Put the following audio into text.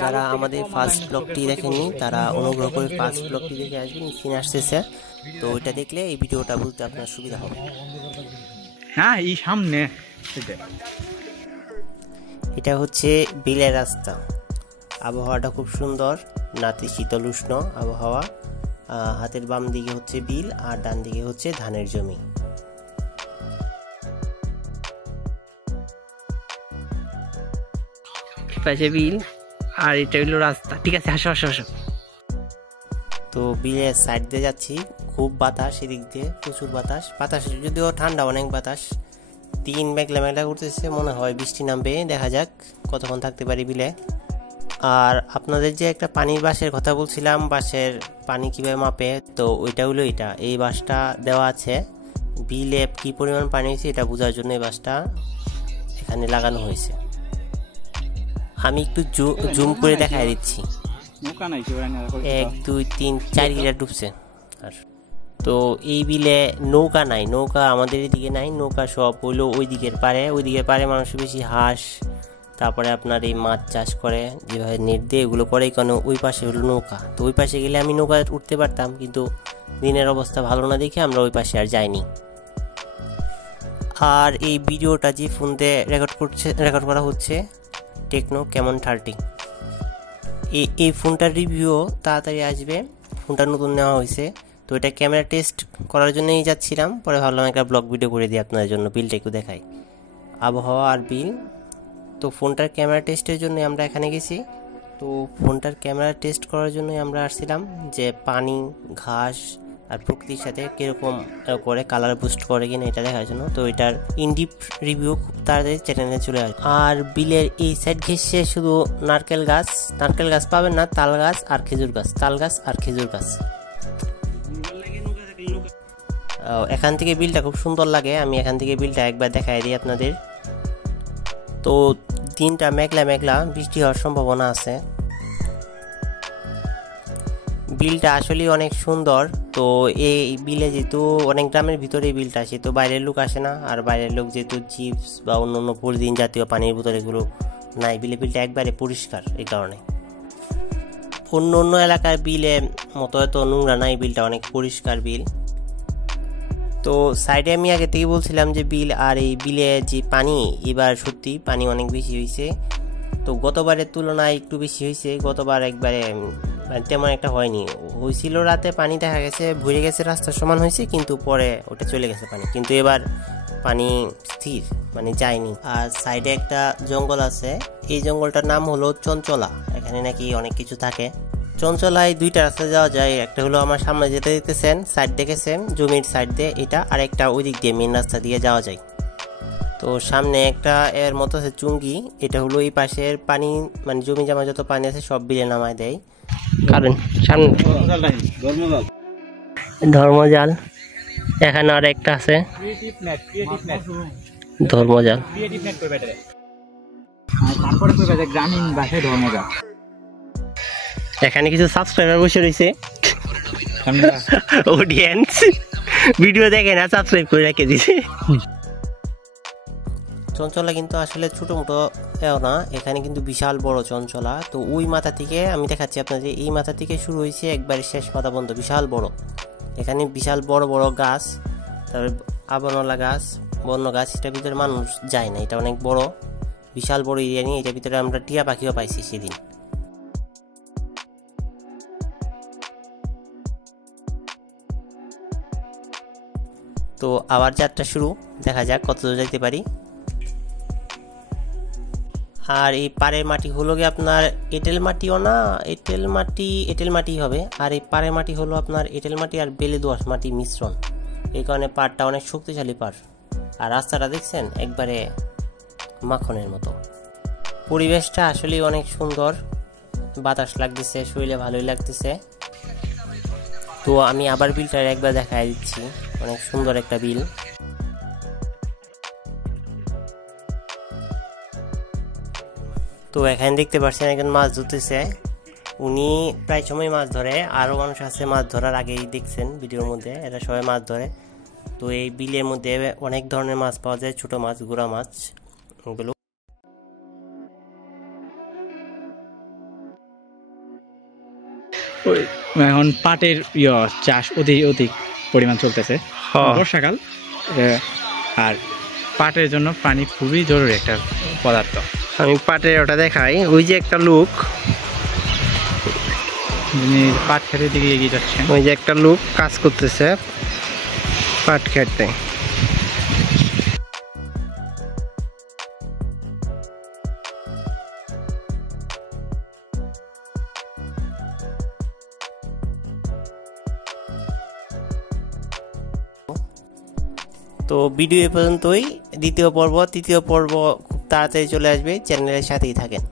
যারা আমাদের ফার্স্ট ব্লগটি দেখেননি তারা অনুগ্রহ করে ফার্স্ট ব্লগটি দেখে আসবেন, সিন আসতেছে, তো ওইটা দেখলে এই ভিডিওটা বুঝতে আপনার সুবিধা হবে। হ্যাঁ, এই সামনে এটা হচ্ছে বিলের রাস্তা। আবহাওয়াটা খুব সুন্দর, নাতিশীতোষ্ণ উষ্ণ আবহাওয়া। হাতের বাম দিকে হচ্ছে বিল আর ডান দিকে হচ্ছে ধানের জমি। পাশে বিল আর এটা হলো রাস্তা। ঠিক আছে, আসো আসো আসো। তো বিলের সাইড দিয়ে যাচ্ছি, খুব বাতাস এদিক দিয়ে, প্রচুর বাতাস। বাতাস যদিও ঠান্ডা, অনেক বাতাস। দিন মেঘলা মেঘলা করতেছে, মনে হয় বৃষ্টি নামবে। দেখা যাক কতক্ষণ থাকতে পারি বিলে। আর আপনাদের যে একটা পানির বাসের কথা বলছিলাম, বাসের পানি কীভাবে মাপে, তো ওইটা হলো এটা। এই বাসটা দেওয়া আছে, বিলে কী পরিমাণ পানি হয়েছে এটা বোঝার জন্য এই বাসটা এখানে লাগানো হয়েছে। আমি একটু জুম করে দেখাই দিচ্ছি। 1 2 3 4 লিটার ডুবছে। আর তো এই বিলে নৌকা নাই, নৌকা আমাদের এদিকে নাই। নৌকা সব হইলো ওই দিকের পারে। ওই দিকের পারে মানুষ বেশি হাঁস, তারপরে আপনার এই মাছ চাষ করে, যেভাবে নেট দিয়ে এগুলো করে, কারণ ওই পাশে হলো নৌকা। তো ওই পাশে গেলে আমি নৌকা উঠতে পারতাম, কিন্তু দিনের অবস্থা ভালো না দেখে আমরা ওই পাশে আর যাইনি। আর এই ভিডিওটা যে ফোন দিয়ে রেকর্ড করা হচ্ছে, টেকনো ক্যামন 30। এই ফোনটার রিভিউ তাড়াতাড়ি আসবে, ফোনটা নতুন নেওয়া হয়েছে। তো এটা ক্যামেরা টেস্ট করার জন্যই যাচ্ছিলাম, পরে ভাবলাম একটা ব্লগ ভিডিও করে দিই আপনাদের জন্য, বিলটা একটু দেখাই, আবহাওয়া আর বিল। তো ফোনটার ক্যামেরা টেস্টের জন্য আমরা এখানে গেছি। তো ফোনটার ক্যামেরা টেস্ট করার জন্যই আমরা আসছিলাম, যে পানি, ঘাস আর প্রকৃতির সাথে কীরকম করে কালার বুস্ট করে কিনা এটা দেখার জন্য। তো এটার ইনডিপ রিভিউ খুব তাড়াতাড়ি চ্যানেলে চলে আসবে। আর বিলের এই সাইড ঘেঁষে শুধু নারকেল গাছ পাবেন না, তাল গাছ আর খেজুর গাছ, তাল গাছ আর খেজুর গাছ। এখান থেকে বিলটা খুব সুন্দর লাগে। আমি এখান থেকে বিলটা একবার দেখাই দিই আপনাদের। তো দিনটা মেঘলা মেঘলা, বৃষ্টি হওয়ার সম্ভাবনা আছে। বিলটা আসলে অনেক সুন্দর। তো এই বিলে যেহেতু অনেক গ্রামের ভিতরে বিলটা আসে, তো বাইরের লোক আসে না। আর বাইরের লোক যেহেতু চিপস বা অন্য পলিথিন জাতীয় পানির বোতল এগুলো নাই, বিলটা একবারে পরিষ্কার। এই কারণে অন্য এলাকার বিলে মতো এত নোংরা নাই, বিলটা অনেক পরিষ্কার বিল। তো সাইডে আমি আগে থেকে বলছিলাম যে বিল, আর এই বিলে যে পানি, এবার সত্যি পানি অনেক বেশি হয়েছে। তো গতবারের তুলনায় একটু বেশি হয়েছে। গতবার একবারে তেমন একটা হয়নি, হয়েছিল রাতে পানি দেখা গেছে ভরে গেছে, রাস্তার সমান হয়েছে, কিন্তু পরে ওটা চলে গেছে পানি। কিন্তু এবার পানি স্থির, মানে যায়নি। আর সাইডে একটা জঙ্গল আছে, এই জঙ্গলটার নাম হলো চঞ্চলা। এখানে নাকি অনেক কিছু থাকে। চঞ্চলায় দুইটা রাস্তা যাওয়া যায়, একটা হলো আমার সামনে যেতে দেখতেছেন, সাইড দেখেছেন জমির সাইড দিয়ে এটা, আর একটা ওই দিক দিয়ে মেন রাস্তা দিয়ে যাওয়া যায়। তো সামনে একটা এর মতো আছে চুঙ্গি, এটা হলো এই পাশের পানি, মানে জমি জমা যত পানি আছে সব বিলে নামায় দেয়। কারণ সামনে ধর্মজাল, এখানে আর একটা আছে ধর্মজাল। গ্রামীণ ভাষায় ধর্মজাল। এখানে কিছু সাবস্ক্রাইবার বসে রয়েছে, অডিয়েন্স ভিডিও দেখে না, সাবস্ক্রাইব করে রেখে দিছে। চঞ্চলা কিন্তু আসলে ছোটো মোটো এও না, এখানে কিন্তু বিশাল বড় চঞ্চলা। তো ওই মাথা থেকে আমি দেখাচ্ছি আপনাদের, এই মাথা থেকে শুরু হয়েছে একবারে শেষ মাথা বন্ধ, বিশাল বড়। এখানে বিশাল বড় বড় গাছ, তারপরে আবনওয়ালা গাছ, বন্য গাছ, এটার ভিতরে মানুষ যায় না। এটা অনেক বড়, বিশাল বড় এরিয়া নিয়ে। এটার ভিতরে আমরা টিয়া পাখিও পাইছি সেদিন। তো আবার যাত্রা শুরু, দেখা যাক কত দূর যাইতে পারি। আর এই পাড়ের মাটি হলো গিয়ে আপনার এঁটেল মাটিও না, এঁটেল মাটি হবে। আর এই পাড়ের মাটি হলো আপনার এঁটেল মাটি আর বেলে দোআঁশ মাটি মিশ্রণ। এই কারণে পাড়টা অনেক শক্তিশালী পাড়। আর রাস্তাটা দেখছেন একবারে মাখনের মতো। পরিবেশটা আসলে অনেক সুন্দর, বাতাস লাগতেছে, শরীরে ভালোই লাগতেছে। তো আমি আবার বিলটা একবার দেখাই দিচ্ছি, অনেক সুন্দর একটা বিল। তো এখানে দেখতে পাচ্ছেন একজন মাছ ধরতেছে, উনি প্রায় সময় মাছ ধরে। আরও মানুষ আছে মাছ ধরার, আগেই দেখছেন ভিডিওর মধ্যে, এরা সবাই মাছ ধরে। তো এই বিলের মধ্যে অনেক ধরনের মাছ পাওয়া যায়, ছোট মাছ, গুড়া মাছ, ওগুলো। এখন পাটের চাষ অধিক অধিক পরিমাণ চলতেছে বর্ষাকাল, আর পাটের জন্য পানি খুবই জরুরি একটা পদার্থ। আমি পাটের ওটা দেখাই, ওই যে একটা লোক, যিনি পাট খেতের দিকে এগিয়ে যাচ্ছেন, ওই যে একটা লোক কাজ করতেছে পাট খেতে। তো ভিডিও এ পর্যন্তই। দ্বিতীয় পর্ব তৃতীয় পর্ব খুব তাড়াতাড়ি চলে আসবে, চ্যানেলের সাথেই থাকেন।